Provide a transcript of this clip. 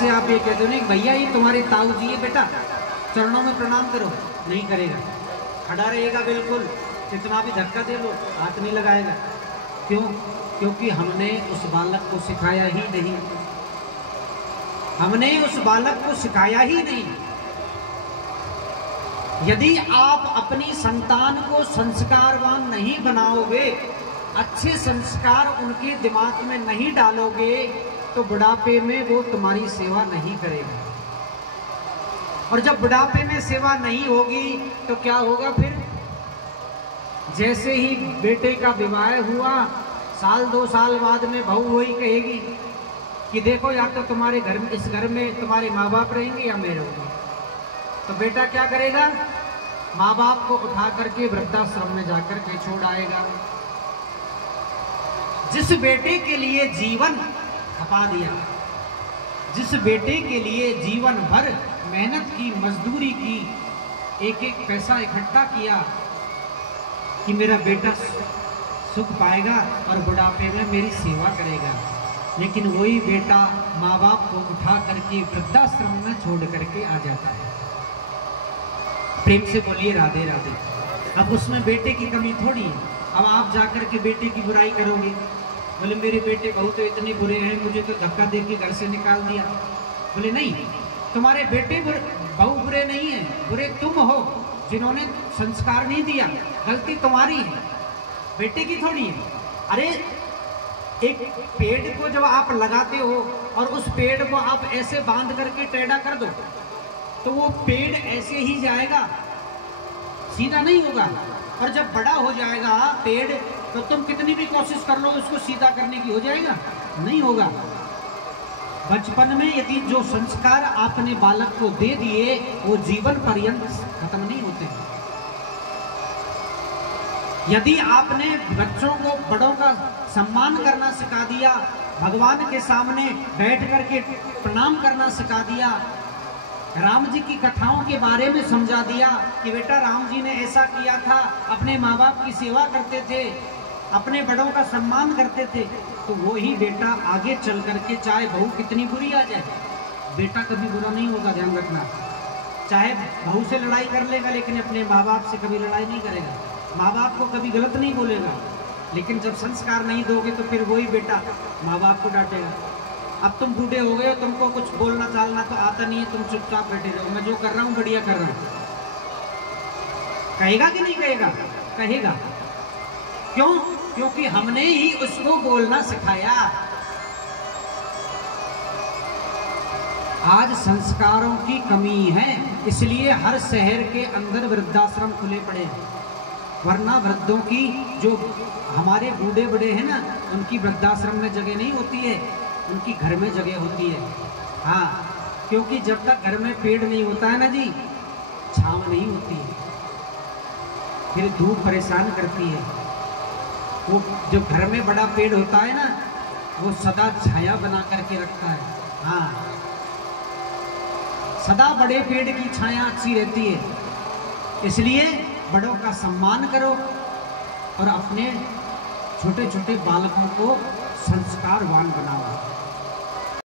से आप ये कहते हो नहीं भैया ये तुम्हारे ताऊ जी है बेटा चरणों में प्रणाम करो, नहीं करेगा, खड़ा रहेगा बिल्कुल, कितना भी धक्का दे लो हाथ नहीं लगाएगा। क्यों? क्योंकि हमने उस बालक को सिखाया ही नहीं, हमने उस बालक को सिखाया ही नहीं। यदि आप अपनी संतान को संस्कारवान नहीं बनाओगे, अच्छे संस्कार उनके दिमाग में नहीं डालोगे, तो बुढ़ापे में वो तुम्हारी सेवा नहीं करेगा। और जब बुढ़ापे में सेवा नहीं होगी तो क्या होगा फिर? जैसे ही बेटे का विवाह हुआ, साल 2 साल बाद में बहू वही कहेगी कि देखो या तो तुम्हारे घर में, इस घर में तुम्हारे माँ बाप रहेंगे या मैं रहूंगा। तो बेटा क्या करेगा? माँ बाप को उठा करके वृद्धाश्रम में जाकर के छोड़ आएगा। जिस बेटे के लिए जीवन खपा दिया, जिस बेटे के लिए जीवन भर मेहनत की, मजदूरी की, एक एक पैसा इकट्ठा किया कि मेरा बेटा सुख पाएगा और बुढ़ापे में मेरी सेवा करेगा, लेकिन वही बेटा माँ बाप को उठा करके वृद्धाश्रम में छोड़ करके आ जाता है। प्रेम से बोलिए राधे राधे। अब उसमें बेटे की कमी थोड़ी है। अब आप जाकर के बेटे की बुराई करोगे, बोले मेरे बेटे बहू तो इतने बुरे हैं, मुझे तो धक्का दे के घर से निकाल दिया। बोले नहीं, तुम्हारे बेटे बहू बुरे नहीं है, बुरे तुम हो जिन्होंने संस्कार नहीं दिया, गलती तुम्हारी है, बेटे की थोड़ी है। अरे एक पेड़ को जब आप लगाते हो और उस पेड़ को आप ऐसे बांध करके टेढ़ा कर दो तो वो पेड़ ऐसे ही जाएगा, सीधा नहीं होगा। और जब बड़ा हो जाएगा पेड़ तो तुम कितनी भी कोशिश कर लो उसको सीधा करने की, हो जाएगा? नहीं होगा। बचपन में यदि जो संस्कार आपने बालक को दे दिए वो जीवन पर्यंत खत्म नहीं होते। यदि आपने बच्चों को बड़ों का सम्मान करना सिखा दिया, भगवान के सामने बैठ करके प्रणाम करना सिखा दिया, राम जी की कथाओं के बारे में समझा दिया कि बेटा राम जी ने ऐसा किया था, अपने माँ बाप की सेवा करते थे, अपने बड़ों का सम्मान करते थे, तो वो ही बेटा आगे चल करके चाहे बहू कितनी बुरी आ जाए, बेटा कभी बुरा नहीं होगा, ध्यान रखना। चाहे बहू से लड़ाई कर लेगा लेकिन अपने माँ बाप से कभी लड़ाई नहीं करेगा, माँ बाप को कभी गलत नहीं बोलेगा। लेकिन जब संस्कार नहीं दोगे तो फिर वही बेटा माँ बाप को डांटेगा। अब तुम बूढ़े हो गए हो, तुमको कुछ बोलना चालना तो आता नहीं है, तुम चुपचाप बैठे रहो, मैं जो कर रहा हूँ बढ़िया कर रहा हूँ, कहेगा कि नहीं कहेगा? कहेगा। क्यों? क्योंकि हमने ही उसको बोलना सिखाया। आज संस्कारों की कमी है, इसलिए हर शहर के अंदर वृद्धाश्रम खुले पड़े हैं, वरना वृद्धों की जो हमारे बूढ़े बूढ़े हैं ना, उनकी वृद्धाश्रम में जगह नहीं होती है, उनकी घर में जगह होती है। हाँ, क्योंकि जब तक घर में पेड़ नहीं होता है ना जी, छांव नहीं होती है, फिर धूप परेशान करती है। वो जो घर में बड़ा पेड़ होता है ना, वो सदा छाया बना करके रखता है। हाँ, सदा बड़े पेड़ की छाया अच्छी रहती है। इसलिए बड़ों का सम्मान करो और अपने छोटे छोटे बालकों को संस्कारवान बनाओ।